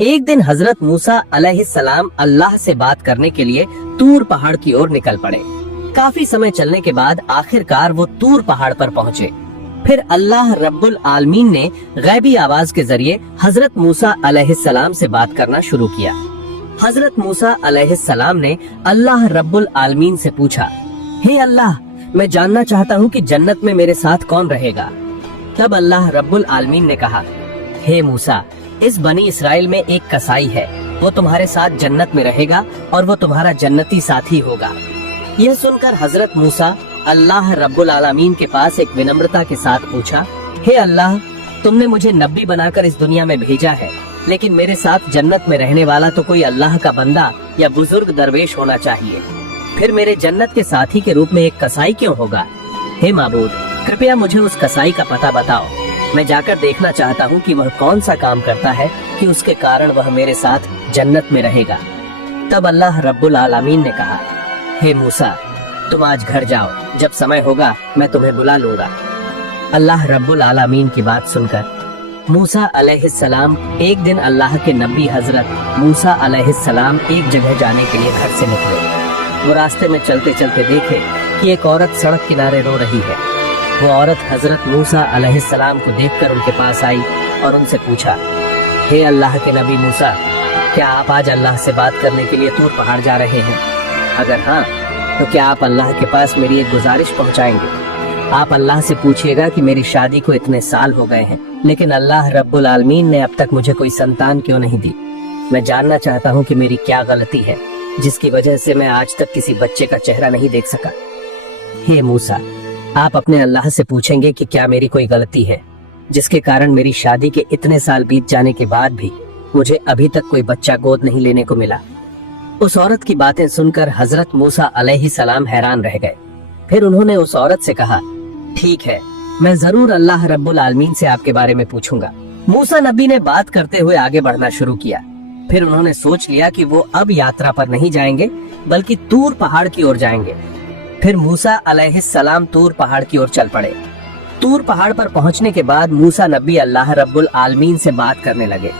एक दिन हजरत मूसा अलैहिस्सलाम अल्लाह से बात करने के लिए तूर पहाड़ की ओर निकल पड़े। काफी समय चलने के बाद आखिरकार वो तूर पहाड़ पर पहुँचे। फिर अल्लाह रब्बुल आलमीन ने गैबी आवाज के जरिए हजरत मूसा अलैहिस्सलाम से बात करना शुरू किया। हजरत मूसा अलैहिस्सलाम ने अल्लाह रब्बुल आलमीन से पूछा, हे अल्लाह, मैं जानना चाहता हूँ कि जन्नत में मेरे साथ कौन रहेगा। तब अल्लाह रब्बुल आलमीन ने कहा, हे मूसा, इस बनी इसराइल में एक कसाई है, वो तुम्हारे साथ जन्नत में रहेगा और वो तुम्हारा जन्नती साथी होगा। यह सुनकर हजरत मूसा अल्लाह रब्बुल आलमीन के पास एक विनम्रता के साथ पूछा, हे अल्लाह, तुमने मुझे नबी बनाकर इस दुनिया में भेजा है, लेकिन मेरे साथ जन्नत में रहने वाला तो कोई अल्लाह का बंदा या बुजुर्ग दरवेश होना चाहिए। फिर मेरे जन्नत के साथी के रूप में एक कसाई क्यों होगा? हे माबूद, कृपया मुझे उस कसाई का पता बताओ। मैं जाकर देखना चाहता हूँ कि वह कौन सा काम करता है कि उसके कारण वह मेरे साथ जन्नत में रहेगा। तब अल्लाह रब्बुल आलमीन ने कहा, हे मूसा, तुम आज घर जाओ, जब समय होगा मैं तुम्हें बुला लूंगा। अल्लाह रब्बुल आलमीन की बात सुनकर मूसा अलैहिस्सलाम एक दिन अल्लाह के नबी हजरत मूसा अलैहिस्सलाम एक जगह जाने के लिए घर से निकले। वो रास्ते में चलते चलते देखे कि एक औरत सड़क किनारे रो रही है। वो औरत हजरत मूसा अलैहिस्सलाम को देखकर उनके पास आई और उनसे पूछा, हे अल्लाह के नबी मूसा, क्या आप आज अल्लाह से बात करने के लिए तूर पहाड़ जा रहे हैं? अगर हाँ, तो क्या आप अल्लाह के पास मेरी एक गुजारिश पहुंचाएंगे? आप अल्लाह से पूछिएगा कि मेरी शादी को इतने साल हो गए हैं, लेकिन अल्लाह रब्बुल आलमीन ने अब तक मुझे कोई संतान क्यों नहीं दी। मैं जानना चाहता हूँ कि मेरी क्या गलती है जिसकी वजह से मैं आज तक किसी बच्चे का चेहरा नहीं देख सका। हे मूसा, आप अपने अल्लाह से पूछेंगे कि क्या मेरी कोई गलती है जिसके कारण मेरी शादी के इतने साल बीत जाने के बाद भी मुझे अभी तक कोई बच्चा गोद नहीं लेने को मिला। उस औरत की बातें सुनकर हजरत मूसा अलैहिस्सलाम हैरान रह गए। फिर उन्होंने उस औरत से कहा, ठीक है, मैं जरूर अल्लाह रब्बुल आलमीन से आपके बारे में पूछूंगा। मूसा नबी ने बात करते हुए आगे बढ़ना शुरू किया। फिर उन्होंने सोच लिया कि वो अब यात्रा पर नहीं जाएंगे बल्कि तूर पहाड़ की ओर जाएंगे। फिर मूसा अलैहिस्सलाम तूर पहाड़ की ओर चल पड़े। तूर पहाड़ पर पहुंचने के बाद मूसा नबी अल्लाह रब्बुल आलमीन से बात करने लगे।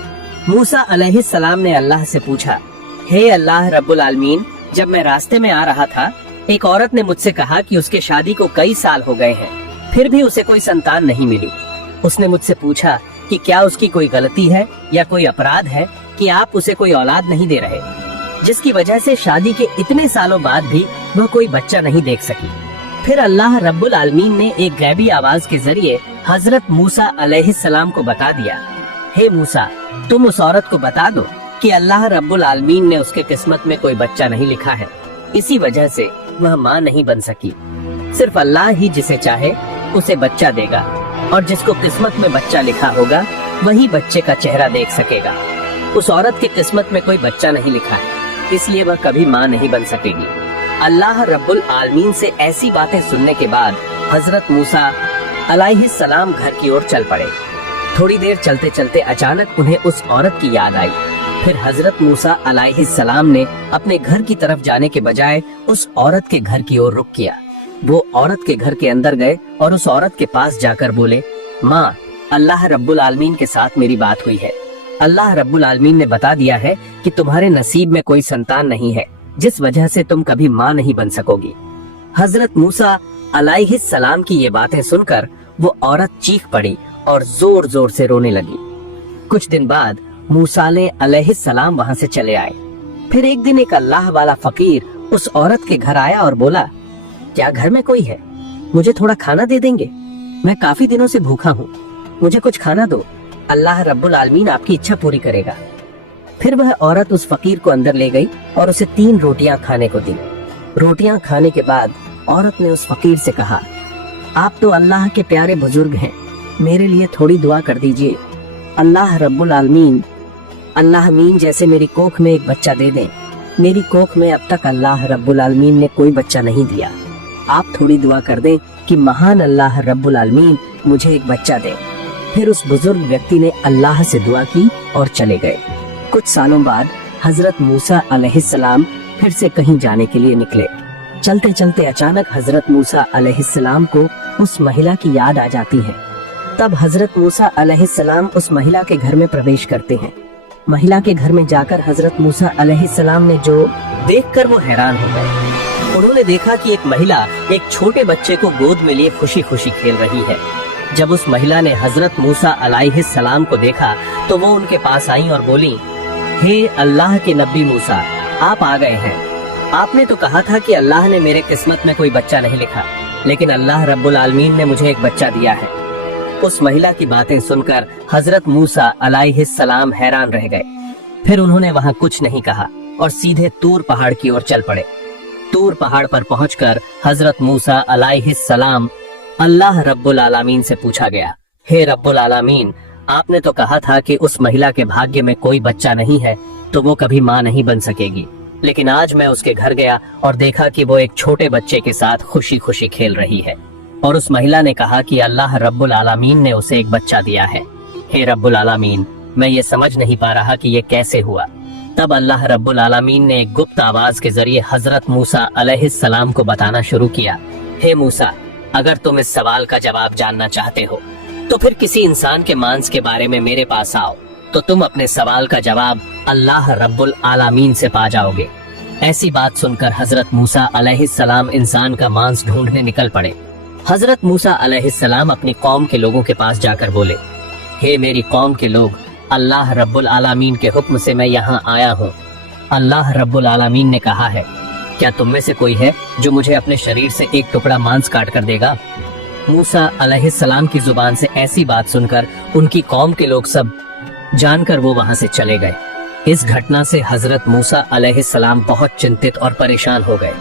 मूसा अलैहिस्सलाम ने अल्लाह से पूछा, हे अल्लाह रब्बुल आलमीन, जब मैं रास्ते में आ रहा था, एक औरत ने मुझसे कहा कि उसके शादी को कई साल हो गए हैं, फिर भी उसे कोई संतान नहीं मिली। उसने मुझसे पूछा कि क्या उसकी कोई गलती है या कोई अपराध है कि आप उसे कोई औलाद नहीं दे रहे, जिसकी वजह से शादी के इतने सालों बाद भी वह कोई बच्चा नहीं देख सकी। फिर अल्लाह रब्बुल आलमीन ने एक गैबी आवाज के जरिए हजरत मूसा अलैहिस्सलाम को बता दिया, हे मूसा, तुम उस औरत को बता दो कि अल्लाह रब्बुल आलमीन ने उसके किस्मत में कोई बच्चा नहीं लिखा है, इसी वजह से वह माँ नहीं बन सकी। सिर्फ अल्लाह ही जिसे चाहे उसे बच्चा देगा और जिसको किस्मत में बच्चा लिखा होगा वही बच्चे का चेहरा देख सकेगा। उस औरत की किस्मत में कोई बच्चा नहीं लिखा है, इसलिए वह कभी माँ नहीं बन सकेगी। अल्लाह रब्बुल आलमीन से ऐसी बातें सुनने के बाद हजरत मूसा अलैहिस्सलाम घर की ओर चल पड़े। थोड़ी देर चलते चलते अचानक उन्हें उस औरत की याद आई। फिर हजरत मूसा अलैहिस्सलाम ने अपने घर की तरफ जाने के बजाय उस औरत के घर की ओर रुख किया। वो औरत के घर के अंदर गए और उस औरत के पास जाकर बोले, माँ, अल्लाह रब्बुल आलमीन के साथ मेरी बात हुई है। अल्लाह रब्बुल आलमीन ने बता दिया है कि तुम्हारे नसीब में कोई संतान नहीं है, जिस वजह से तुम कभी माँ नहीं बन सकोगी। हजरत मूसा अलैहिस्सलाम की ये बातें सुनकर वो औरत चीख पड़ी और जोर जोर से रोने लगी। कुछ दिन बाद मूसा अलैहिस्सलाम वहाँ से चले आए। फिर एक दिन एक अल्लाह वाला फकीर उस औरत के घर आया और बोला, क्या घर में कोई है? मुझे थोड़ा खाना दे देंगे? मैं काफी दिनों से भूखा हूँ, मुझे कुछ खाना दो, अल्लाह रब्बुल आलमीन आपकी इच्छा पूरी करेगा। फिर वह औरत उस फकीर को अंदर ले गई और उसे 3 रोटियां खाने को दी। रोटियां खाने के बाद औरत ने उस फकीर से कहा, आप तो अल्लाह के प्यारे बुजुर्ग हैं, मेरे लिए थोड़ी दुआ कर दीजिए। अल्लाह रब्बुल आलमीन जैसे मेरी कोख में एक बच्चा दे दें। मेरी कोख में अब तक अल्लाह रब्बुल आलमीन ने कोई बच्चा नहीं दिया। आप थोड़ी दुआ कर दें कि महान अल्लाह रब्बुल आलमीन मुझे एक बच्चा दे। फिर उस बुजुर्ग व्यक्ति ने अल्लाह से दुआ की और चले गए। कुछ सालों बाद हजरत मूसा अलैहिस्सलाम फिर से कहीं जाने के लिए निकले। चलते चलते अचानक हजरत मूसा अलैहिस्सलाम को उस महिला की याद आ जाती है। तब हजरत मूसा अलैहिस्सलाम उस महिला के घर में प्रवेश करते हैं। महिला के घर में जाकर हजरत मूसा अलैहिस्सलाम ने जो देखकर वो हैरान हो गए। उन्होंने देखा कि एक महिला एक छोटे बच्चे को गोद में लिए खुशी खुशी खेल रही है। जब उस महिला ने हजरत मूसा अलैहिस्सलाम को देखा तो वो उनके पास आई और बोली, हे अल्लाह के नबी मूसा, आप आ गए हैं। आपने तो कहा था कि अल्लाह ने मेरे किस्मत में कोई बच्चा नहीं लिखा, लेकिन अल्लाह रब्बुल आलमीन ने मुझे एक बच्चा दिया है। उस महिला की बातें सुनकर हजरत मूसा अलैहिस्सलाम हैरान रह गए। फिर उन्होंने वहां कुछ नहीं कहा और सीधे तूर पहाड़ की ओर चल पड़े। तूर पहाड़ पर पहुंचकर हजरत मूसा अलैहिस्सलाम अल्लाह रब्बुल आलमीन से पूछा गया, हे रब्बुल आलमीन, आपने तो कहा था कि उस महिला के भाग्य में कोई बच्चा नहीं है तो वो कभी माँ नहीं बन सकेगी, लेकिन आज मैं उसके घर गया और देखा कि वो एक छोटे बच्चे के साथ खुशी खुशी खेल रही है और उस महिला ने कहा कि अल्लाह रब्बुल आलमीन ने उसे एक बच्चा दिया है। हे रब्बुल आलमीन, मैं ये समझ नहीं पा रहा कि ये कैसे हुआ। तब अल्लाह रब्बुल आलमीन ने एक गुप्त आवाज के जरिए हजरत मूसा अलैहिस्सलाम को बताना शुरू किया, हे मूसा, अगर तुम इस सवाल का जवाब जानना चाहते हो तो फिर किसी इंसान के मांस के बारे में मेरे पास आओ, तो तुम अपने सवाल का जवाब अल्लाह रब्बुल आलमीन से पा जाओगे। ऐसी बात सुनकर हजरत मूसा अलैहिस्सलाम इंसान का मांस ढूंढने निकल पड़े। हजरत मूसा अलैहिस्सलाम अपनी कौम के लोगों के पास जाकर बोले, हे मेरी कौम के लोग, अल्लाह रब्बुल आलमीन के हुक्म से मैं यहाँ आया हूँ। अल्लाह रब्बुल आलमीन ने कहा है, क्या तुम में से कोई है जो मुझे अपने शरीर से एक टुकड़ा मांस काट कर देगा? मूसा अलैहिस्सलाम की जुबान से ऐसी बात सुनकर उनकी कौम के लोग सब जानकर वो वहां से चले गए। इस घटना से हजरत मूसा अलैहिस्सलाम बहुत चिंतित और परेशान हो गए।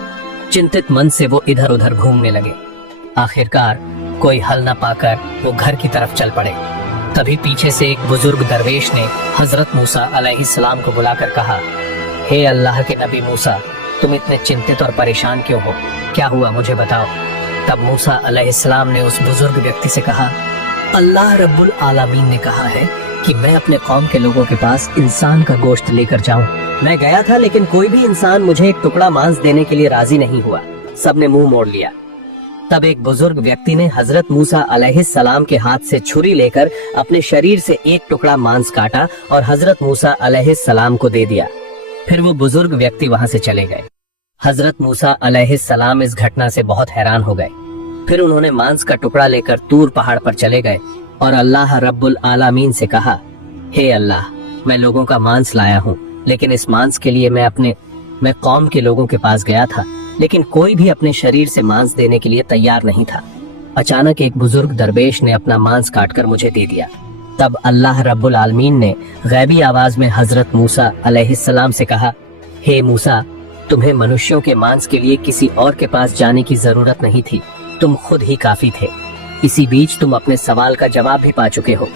चिंतित मन से वो इधर उधर घूमने लगे। आखिरकार कोई हल न पाकर वो घर की तरफ चल पड़े। तभी पीछे से एक बुजुर्ग दरवेश ने हजरत मूसा अलैहिस्सलाम को बुलाकर कहा, हे अल्लाह के नबी मूसा, तुम इतने चिंतित और परेशान क्यों हो? क्या हुआ, मुझे बताओ। तब मूसा अलैहिस्सलाम ने उस बुजुर्ग व्यक्ति से कहा, अल्लाह रब्बुल आलमीन ने कहा है कि मैं अपने कौम के लोगों के पास इंसान का गोश्त लेकर जाऊं। मैं गया था, लेकिन कोई भी इंसान मुझे एक टुकड़ा मांस देने के लिए राजी नहीं हुआ। सबने मुंह मोड़ लिया। तब एक बुजुर्ग व्यक्ति ने हजरत मूसा अलैहिस्सलाम के हाथ से छुरी लेकर अपने शरीर से एक टुकड़ा मांस काटा और हजरत मूसा अलैहिस्सलाम को दे दिया। फिर वो बुजुर्ग व्यक्ति वहां से चले गए। हजरत मूसा अलैहिस्सलाम इस घटना से बहुत हैरान हो गए। फिर उन्होंने मांस का टुकड़ा लेकर तूर पहाड़ पर चले गए और अल्लाह रब्बुल आलमीन से कहा, हे अल्लाह, मैं लोगों का मांस लाया हूँ, लेकिन इस मांस के लिए मैं कौम के लोगों के पास गया था, लेकिन कोई भी अपने शरीर से मांस देने के लिए तैयार नहीं था। अचानक एक बुजुर्ग दरवेश ने अपना मांस काटकर मुझे दे दिया। तब अल्लाह रब्बुल आलमीन ने गैबी आवाज में हजरत मूसा अलैहिस्सलाम से कहा, हे मूसा, तुम्हें मनुष्यों के मांस के लिए किसी और के पास जाने की जरूरत नहीं थी, तुम खुद ही काफी थे। इसी बीच तुम अपने सवाल का जवाब भी पा चुके हो।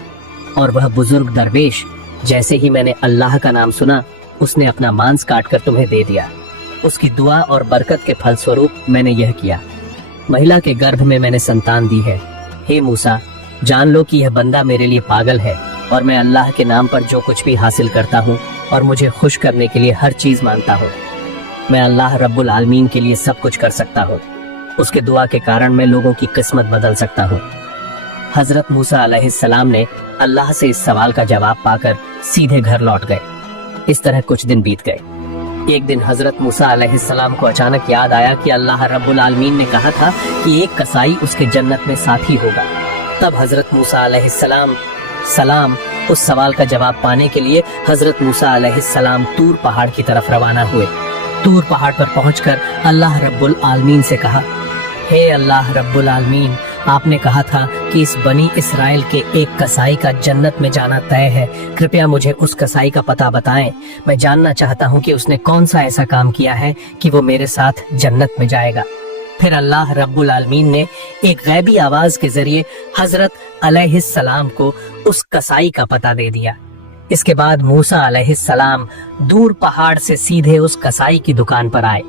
और वह बुजुर्ग दरवेश, जैसे ही मैंने अल्लाह का नाम सुना, उसने अपना मांस काटकर तुम्हें दे दिया। उसकी दुआ और बरकत के फलस्वरूप मैंने यह किया। महिला के गर्भ में मैंने संतान दी है। हे मूसा, जान लो कि यह बंदा मेरे लिए पागल है और मैं अल्लाह के नाम पर जो कुछ भी हासिल करता हूँ और मुझे खुश करने के लिए हर चीज मानता हूँ। मैं अल्लाह रब्बुल आलमीन के लिए सब कुछ कर सकता हूँ। उसके दुआ के कारण मैं लोगों की किस्मत बदल सकता हूँ। हजरत मूसा अलैहिस्सलाम ने अल्लाह से इस सवाल का जवाब पाकर सीधे घर लौट गए। इस तरह कुछ दिन बीत गए। एक दिन हजरत मूसा अलैहिस्सलाम को अचानक याद आया कि अल्लाह रब्बुल आलमीन ने कहा था कि एक कसाई उसके जन्नत में साथी होगा। तब हजरत मूसा अलैहिस्सलाम उस सवाल का जवाब पाने के लिए हजरत मूसा अलैहिस्सलाम तूर पहाड़ की तरफ रवाना हुए। तूर पहाड़ पर पहुंचकर अल्लाह रब्बुल आलमीन से कहा, हे अल्लाह रब्बुल आलमीन, आपने कहा था कि इस बनी इसराइल के एक कसाई का जन्नत में जाना तय है। कृपया मुझे उस कसाई का पता बताएं। मैं जानना चाहता हूं कि उसने कौन सा ऐसा काम किया है कि वो मेरे साथ जन्नत में जाएगा। फिर अल्लाह रब्बुल आलमीन ने एक गैबी आवाज के जरिए हजरत अलैहिस्सलाम को उस कसाई का पता दे दिया। इसके बाद मूसा अलैहिस्सलाम दूर पहाड़ से सीधे उस कसाई की दुकान पर आए।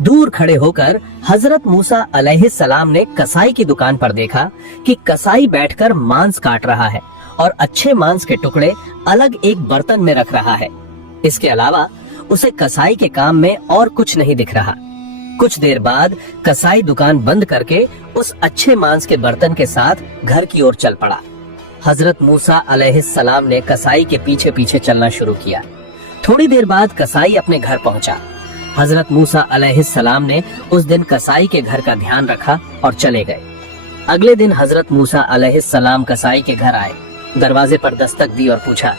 दूर खड़े होकर हजरत मूसा अलैहिस्सलाम ने कसाई की दुकान पर देखा कि कसाई बैठकर मांस काट रहा है और अच्छे मांस के टुकड़े अलग एक बर्तन में रख रहा है। इसके अलावा उसे कसाई के काम में और कुछ नहीं दिख रहा। कुछ देर बाद कसाई दुकान बंद करके उस अच्छे मांस के बर्तन के साथ घर की ओर चल पड़ा। हजरत मूसा अलैहिस्सलाम ने कसाई के पीछे पीछे चलना शुरू किया। थोड़ी देर बाद कसाई अपने घर पहुंचा। हजरत मूसा अलैहिस्सलाम ने उस दिन कसाई के घर का ध्यान रखा और चले गए। अगले दिन हजरत मूसा अलैहिस्सलाम कसाई के घर आए, दरवाजे पर दस्तक दी और पूछा,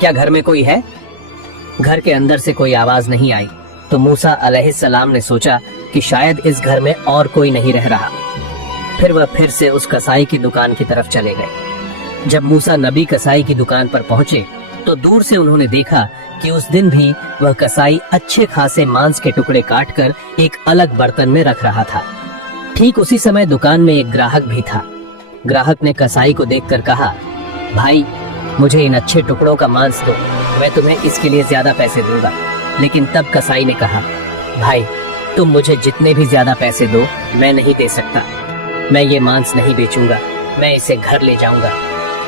क्या घर में कोई है? घर के अंदर से कोई आवाज नहीं आई तो मूसा अलैहिस्सलाम ने सोचा कि शायद इस घर में और कोई नहीं रह रहा। फिर वह फिर से उस कसाई की दुकान की तरफ चले गए। जब मूसा नबी कसाई की दुकान पर पहुंचे तो दूर से उन्होंने देखा कि उस दिन भी वह कसाई अच्छे खासे मांस के टुकड़े काटकर एक अलग बर्तन में रख रहा था। ठीक उसी समय दुकान में एक ग्राहक भी था। ग्राहक ने कसाई को देखकर कहा, भाई मुझे इन अच्छे टुकड़ों का मांस दो, मैं तुम्हें इसके लिए ज्यादा पैसे दूंगा। लेकिन तब कसाई ने कहा, भाई तुम मुझे जितने भी ज्यादा पैसे दो मैं नहीं दे सकता, मैं ये मांस नहीं बेचूंगा, मैं इसे घर ले जाऊंगा।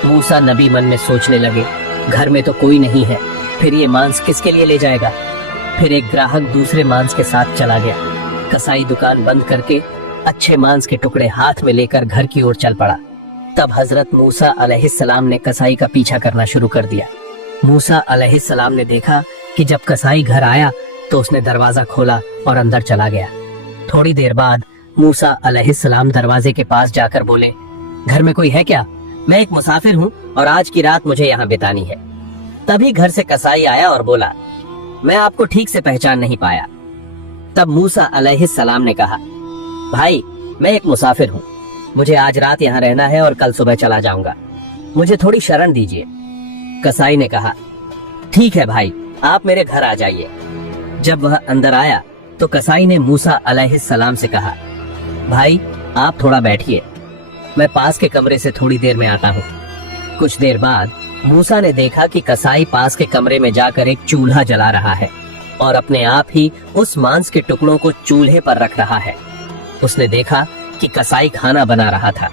मूसा नबी मन में सोचने लगे, घर में तो कोई नहीं है, फिर ये मांस किसके लिए ले जाएगा। फिर एक ग्राहक दूसरे मांस के साथ चला गया। कसाई दुकान बंद करके अच्छे मांस के टुकड़े हाथ में लेकर घर की ओर चल पड़ा। तब हजरत मूसा अलैहिस्सलाम ने कसाई का पीछा करना शुरू कर दिया। मूसा अलैहिस्सलाम ने देखा कि जब कसाई घर आया तो उसने दरवाजा खोला और अंदर चला गया। थोड़ी देर बाद मूसा अलैहिस्सलाम दरवाजे के पास जाकर बोले, घर में कोई है क्या? मैं एक मुसाफिर हूँ और आज की रात मुझे यहाँ बितानी है। तभी घर से कसाई आया और बोला, मैं आपको ठीक से पहचान नहीं पाया। तब मूसा अलैहिस्सलाम ने कहा, भाई मैं एक मुसाफिर हूँ, मुझे आज रात यहाँ रहना है और कल सुबह चला जाऊंगा, मुझे थोड़ी शरण दीजिए। कसाई ने कहा, ठीक है भाई, आप मेरे घर आ जाइए। जब वह अंदर आया तो कसाई ने मूसा अलैहिस्सलाम से कहा, भाई आप थोड़ा बैठिए, मैं पास के कमरे से थोड़ी देर में आता हूँ। कुछ देर बाद मूसा ने देखा कि कसाई पास के कमरे में जाकर एक चूल्हा जला रहा है और अपने आप ही उस मांस के टुकड़ों को चूल्हे पर रख रहा है। उसने देखा कि कसाई खाना बना रहा था।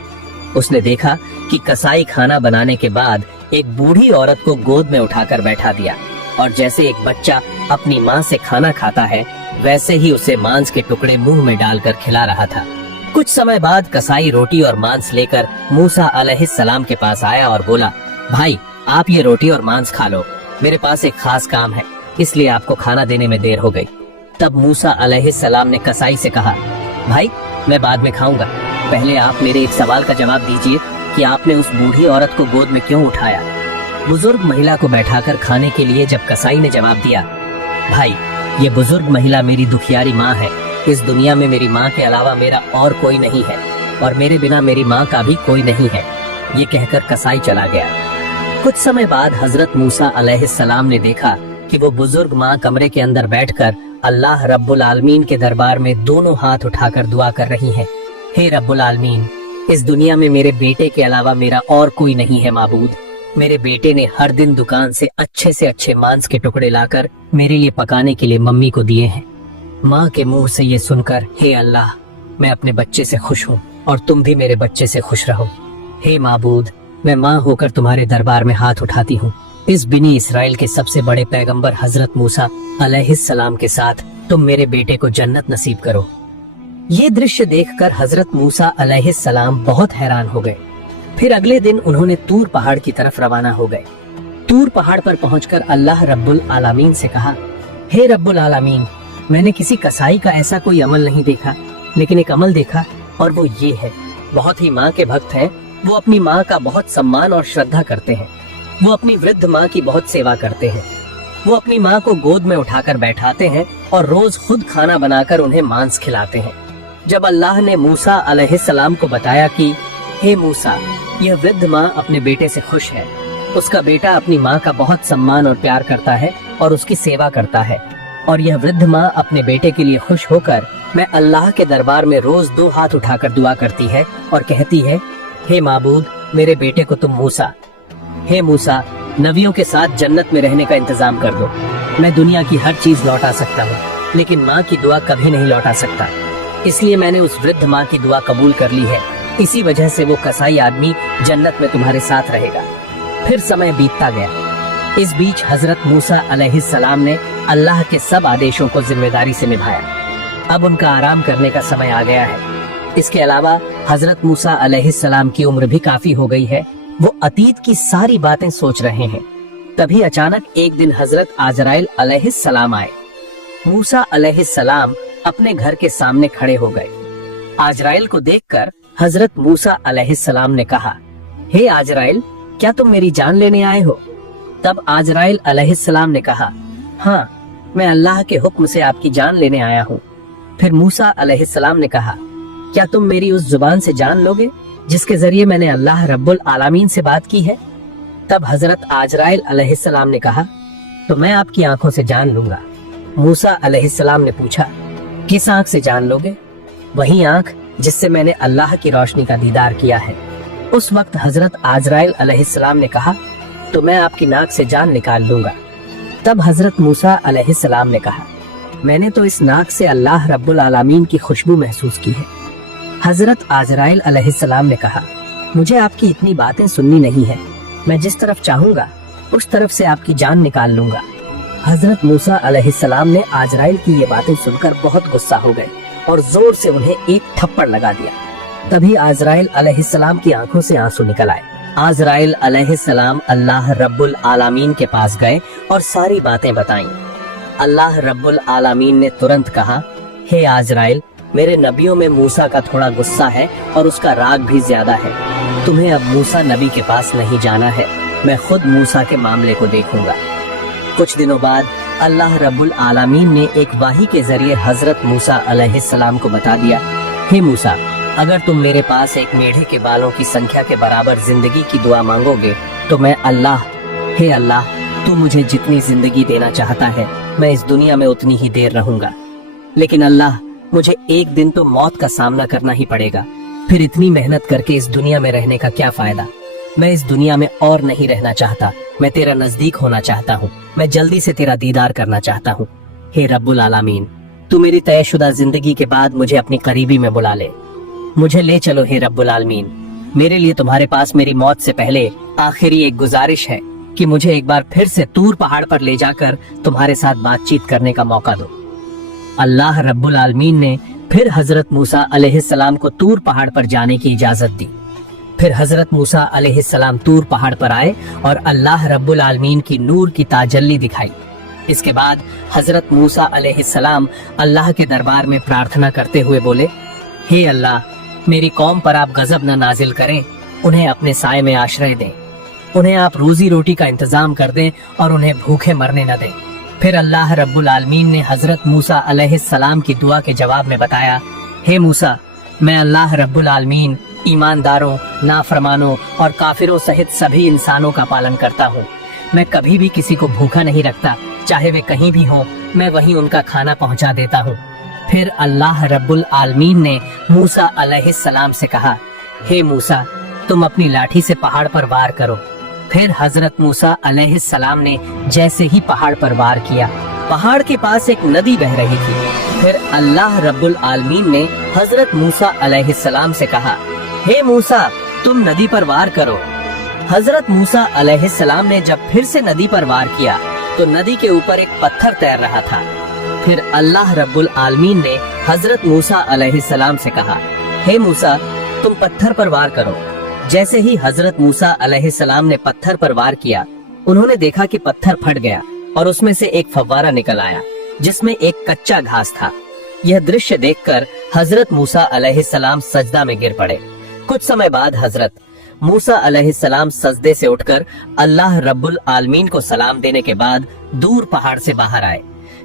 उसने देखा कि कसाई खाना बनाने के बाद एक बूढ़ी औरत को गोद में उठाकर बैठा दिया और जैसे एक बच्चा अपनी माँ से खाना खाता है वैसे ही उसे मांस के टुकड़े मुंह में डालकर खिला रहा था। कुछ समय बाद कसाई रोटी और मांस लेकर मूसा अलैहिस्सलाम के पास आया और बोला, भाई आप ये रोटी और मांस खा लो, मेरे पास एक खास काम है इसलिए आपको खाना देने में देर हो गई। तब मूसा अलैहिस्सलाम ने कसाई से कहा, भाई मैं बाद में खाऊंगा, पहले आप मेरे एक सवाल का जवाब दीजिए कि आपने उस बूढ़ी औरत को गोद में क्यों उठाया। बुजुर्ग महिला को बैठाकर खाने के लिए जब कसाई ने जवाब दिया, भाई ये बुजुर्ग महिला मेरी दुखियारी माँ है, इस दुनिया में मेरी माँ के अलावा मेरा और कोई नहीं है और मेरे बिना मेरी माँ का भी कोई नहीं है, ये कहकर कसाई चला गया। कुछ समय बाद हजरत मूसा अलैहिस्सलाम ने देखा कि वो बुजुर्ग माँ कमरे के अंदर बैठकर अल्लाह रब्बुल आलमीन के दरबार में दोनों हाथ उठाकर दुआ कर रही हैं। हे रब्बुल आलमीन, इस दुनिया में मेरे बेटे के अलावा मेरा और कोई नहीं है माबूद। मेरे बेटे ने हर दिन दुकान से अच्छे मांस के टुकड़े लाकर मेरे लिए पकाने के लिए मम्मी को दिए हैं। माँ के मुंह से ये सुनकर हे अल्लाह, मैं अपने बच्चे से खुश हूँ और तुम भी मेरे बच्चे से खुश रहो। हे माबूद, मैं माँ होकर तुम्हारे दरबार में हाथ उठाती हूँ, इस बिनी इसराइल के सबसे बड़े पैगंबर हजरत मूसा अलैहिस्सलाम के साथ तुम मेरे बेटे को जन्नत नसीब करो। ये दृश्य देखकर हजरत मूसा अलैहिस्सलाम बहुत हैरान हो गए। फिर अगले दिन उन्होंने तूर पहाड़ की तरफ रवाना हो गए। तूर पहाड़ पर पहुंचकर अल्लाह रब्बुल आलमीन से कहा, हे रब्बुल आलमीन, मैंने किसी कसाई का ऐसा कोई अमल नहीं देखा, लेकिन एक अमल देखा और वो ये है, बहुत ही माँ के भक्त हैं, वो अपनी माँ का बहुत सम्मान और श्रद्धा करते हैं, वो अपनी वृद्ध माँ की बहुत सेवा करते हैं, वो अपनी माँ को गोद में उठाकर बैठाते हैं और रोज खुद खाना बनाकर उन्हें मांस खिलाते हैं। जब अल्लाह ने मूसा अलैहिस्सलाम को बताया कि हे मूसा, यह वृद्ध माँ अपने बेटे से खुश है, उसका बेटा अपनी माँ का बहुत सम्मान और प्यार करता है और उसकी सेवा करता है, और यह वृद्ध माँ अपने बेटे के लिए खुश होकर मैं अल्लाह के दरबार में रोज दो हाथ उठाकर दुआ करती है और कहती है, हे माबूद, मेरे बेटे को तुम मूसा, हे मूसा, नबियों के साथ जन्नत में रहने का इंतजाम कर दो। मैं दुनिया की हर चीज लौटा सकता हूँ, लेकिन माँ की दुआ कभी नहीं लौटा सकता, इसलिए मैंने उस वृद्ध माँ की दुआ कबूल कर ली है। इसी वजह से वो कसाई आदमी जन्नत में तुम्हारे साथ रहेगा। फिर समय बीतता गया। इस बीच हजरत मूसा अलैहिस्सलाम ने अल्लाह के सब आदेशों को जिम्मेदारी से निभाया। अब उनका आराम करने का समय आ गया है। इसके अलावा हजरत मूसा अलैहिस्सलाम की उम्र भी काफी हो गई है। वो अतीत की सारी बातें सोच रहे हैं। तभी अचानक एक दिन हजरत आजराइल अलैहिस्सलाम आए। मूसा अलैहिस्सलाम अपने घर के सामने खड़े हो गए। आजराइल को देखकर हजरत मूसा अलैहिस्सलाम ने कहा, हे आजराइल, क्या तुम मेरी जान लेने आए हो? तब आजराइल अलैहिस्सलाम ने कहा, हाँ, मैं अल्लाह के हुक्म से आपकी जान लेने आया हूँ। फिर मूसा अलैहिस्सलाम ने कहा, क्या तुम मेरी उस जुबान से जान लोगे जिसके जरिए मैंने अल्लाह रब्बुल आलमीन से बात की है? तब हजरत आजराइल अलैहिस्सलाम ने कहा, तो मैं आपकी आंखों से जान लूंगा। मूसा अलैहिस्सलाम ने पूछा, किस आंख से जान लोगे? वही आंख जिससे मैंने अल्लाह की रोशनी का दीदार किया है। उस वक्त हजरत आजराइल अलैहिस्सलाम ने कहा, तो मैं आपकी नाक से जान निकाल लूंगा। तब हजरत मूसा अलैहिस्सलाम ने कहा, मैंने तो इस नाक से अल्लाह रब्बुल आलमीन की खुशबू महसूस की है। हजरत आजराइल अलैहिस्सलाम ने कहा, मुझे आपकी इतनी बातें सुननी नहीं है, मैं जिस तरफ चाहूंगा उस तरफ से आपकी जान निकाल लूंगा। हजरत मूसा अलैहिस्सलाम ने आजराइल की ये बातें सुनकर बहुत गुस्सा हो गए और जोर से उन्हें एक थप्पड़ लगा दिया। तभी आजराइल अलैहिस्सलाम की आंखों से आंसू निकल आए। आजराइल अलैहिस्सलाम अल्लाह रब्बुल आलमीन के पास गए और सारी बातें बताईं। अल्लाह रब्बुल आलमीन ने तुरंत कहा, हे आजराइल, मेरे नबियों में मूसा का थोड़ा गुस्सा है और उसका राग भी ज्यादा है। तुम्हें अब मूसा नबी के पास नहीं जाना है, मैं खुद मूसा के मामले को देखूंगा। कुछ दिनों बाद अल्लाह रब्बुल आलमीन ने एक वाही के जरिए हजरत मूसा अलैहिस्सलाम को बता दिया, हे मूसा, अगर तुम मेरे पास एक मेढे के बालों की संख्या के बराबर जिंदगी की दुआ मांगोगे तो मैं हे अल्लाह, तू मुझे जितनी जिंदगी देना चाहता है मैं इस दुनिया में उतनी ही देर रहूंगा। लेकिन अल्लाह, मुझे एक दिन तो मौत का सामना करना ही पड़ेगा, फिर इतनी मेहनत करके इस दुनिया में रहने का क्या फायदा? मैं इस दुनिया में और नहीं रहना चाहता, मैं तेरा नजदीक होना चाहता हूँ, मैं जल्दी से तेरा दीदार करना चाहता हूँ। हे रब्बुल आलमीन, तू मेरी तयशुदा जिंदगी के बाद मुझे अपनी करीबी में बुला ले, मुझे ले चलो हे रब्बुल आलमीन। मेरे लिए तुम्हारे पास मेरी मौत से पहले आखिरी एक गुजारिश है कि मुझे एक बार फिर से तूर पहाड़ पर ले जाकर तुम्हारे साथ बातचीत करने का मौका दो। अल्लाह रब्बुल आलमीन ने फिर हजरत मूसा अलैहिस्सलाम को तूर पहाड़ पर जाने की इजाजत दी। फिर हजरत मूसा अलैहिस्सलाम तूर पहाड़ पर आए और अल्लाह रब्बुल आलमीन की नूर की ताजल्ली दिखाई। इसके बाद हजरत मूसा अलैहिस्सलाम अल्लाह के दरबार में प्रार्थना करते हुए बोले, हे अल्लाह, मेरी कौम पर आप गजब न नाजिल करें, उन्हें अपने साए में आश्रय दें, उन्हें आप रोजी रोटी का इंतजाम कर दें और उन्हें भूखे मरने न दें। फिर अल्लाह रब्बुल आलमीन ने हजरत मूसा अलैहिस्सलाम की दुआ के जवाब में बताया, हे मूसा, मैं अल्लाह रब्बुल आलमीन ईमानदारों, नाफरमानों और काफिरों सहित सभी इंसानों का पालन करता हूँ। मैं कभी भी किसी को भूखा नहीं रखता, चाहे वे कहीं भी हों, मैं वहीं उनका खाना पहुँचा देता हूँ। फिर अल्लाह रब्बुल आलमीन ने मूसा अलैहिस्सलाम से कहा, हे मूसा, तुम अपनी लाठी से पहाड़ पर वार करो। फिर हजरत मूसा अलैहिस्सलाम ने जैसे ही पहाड़ पर वार किया, पहाड़ के पास एक नदी बह रही थी। फिर अल्लाह रब्बुल आलमीन ने हजरत मूसा अलैहिस्सलाम से कहा, हे मूसा, तुम नदी पर वार करो। हजरत मूसा अलैहिस्सलाम ने जब फिर से नदी पर वार किया तो नदी के ऊपर एक पत्थर तैर रहा था। फिर अल्लाह रब्बुल आलमीन ने हजरत मूसा अलैहिस्सलाम से कहा, हे मूसा, तुम पत्थर पर वार करो। जैसे ही हजरत मूसा अलैहिस्सलाम ने पत्थर पर वार किया, उन्होंने देखा कि पत्थर फट गया और उसमें से एक फव्वारा निकल आया जिसमें एक कच्चा घास था। यह दृश्य देखकर हजरत मूसा अलैहिस्सलाम सजदा में गिर पड़े। कुछ समय बाद हजरत मूसा अलैहिस्सलाम सजदे से उठकर अल्लाह रब्बुल आलमीन को सलाम देने के बाद दूर पहाड़ से बाहर आए।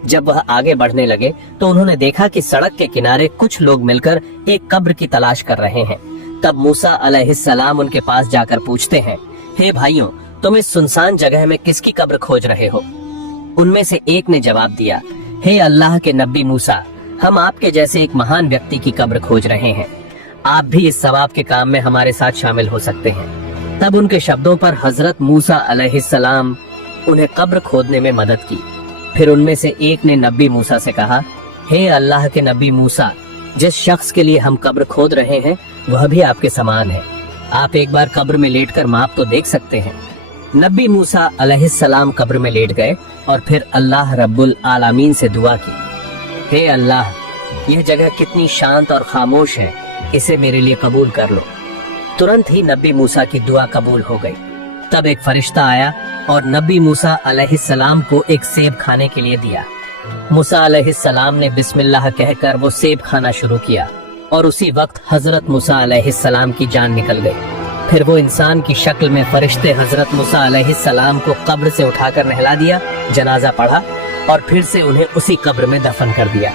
जब वह आगे बढ़ने लगे तो उन्होंने देखा कि सड़क के किनारे कुछ लोग मिलकर एक कब्र की तलाश कर रहे हैं। तब मूसा अलैहिस्सलाम उनके पास जाकर पूछते हैं, हे भाइयों, तुम इस सुनसान जगह में किसकी कब्र खोज रहे हो? उनमें से एक ने जवाब दिया, हे अल्लाह के नबी मूसा, हम आपके जैसे एक महान व्यक्ति की कब्र खोज रहे हैं, आप भी इस सवाब के काम में हमारे साथ शामिल हो सकते हैं। तब उनके शब्दों पर हजरत मूसा अलैहिस्सलाम उन्हें कब्र खोदने में मदद की। फिर उनमें से एक ने नबी मूसा से कहा, हे अल्लाह के नबी मूसा, जिस शख्स के लिए हम कब्र खोद रहे हैं वह भी आपके समान है, आप एक बार कब्र में लेटकर माप तो देख सकते हैं। नबी मूसा अलैहिस्सलाम कब्र में लेट गए और फिर अल्लाह रब्बुल आलमीन से दुआ की, हे अल्लाह, यह जगह कितनी शांत और खामोश है, इसे मेरे लिए कबूल कर लो। तुरंत ही नबी मूसा की दुआ कबूल हो गई। तब एक फरिश्ता आया और नबी मूसा अलैहिस्सलाम को एक सेब खाने के लिए दिया। मूसा अलैहिस्सलाम ने बिस्मिल्लाह कहकर वो सेब खाना शुरू किया और उसी वक्त हजरत मूसा अलैहिस्सलाम की जान निकल गई। फिर वो इंसान की शक्ल में फरिश्ते हजरत मूसा अलैहिस्सलाम को कब्र से उठाकर नहला दिया, जनाजा पढ़ा और फिर से उन्हें उसी कब्र में दफन कर दिया।